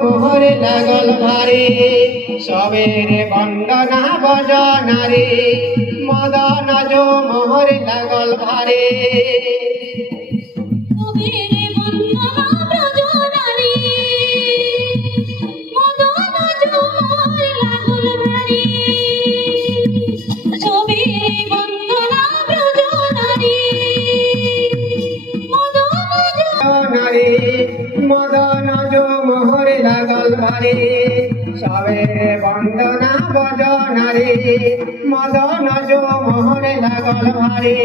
মোহরে লাগল ভারে সবের বন্দনা বজনারে মদন যো মোহরে লাগল ভারে মদন যো মোহরে লাগল ভারে সবের বন্দনা বজনারে মদন যো মোহরে লাগল ভারে।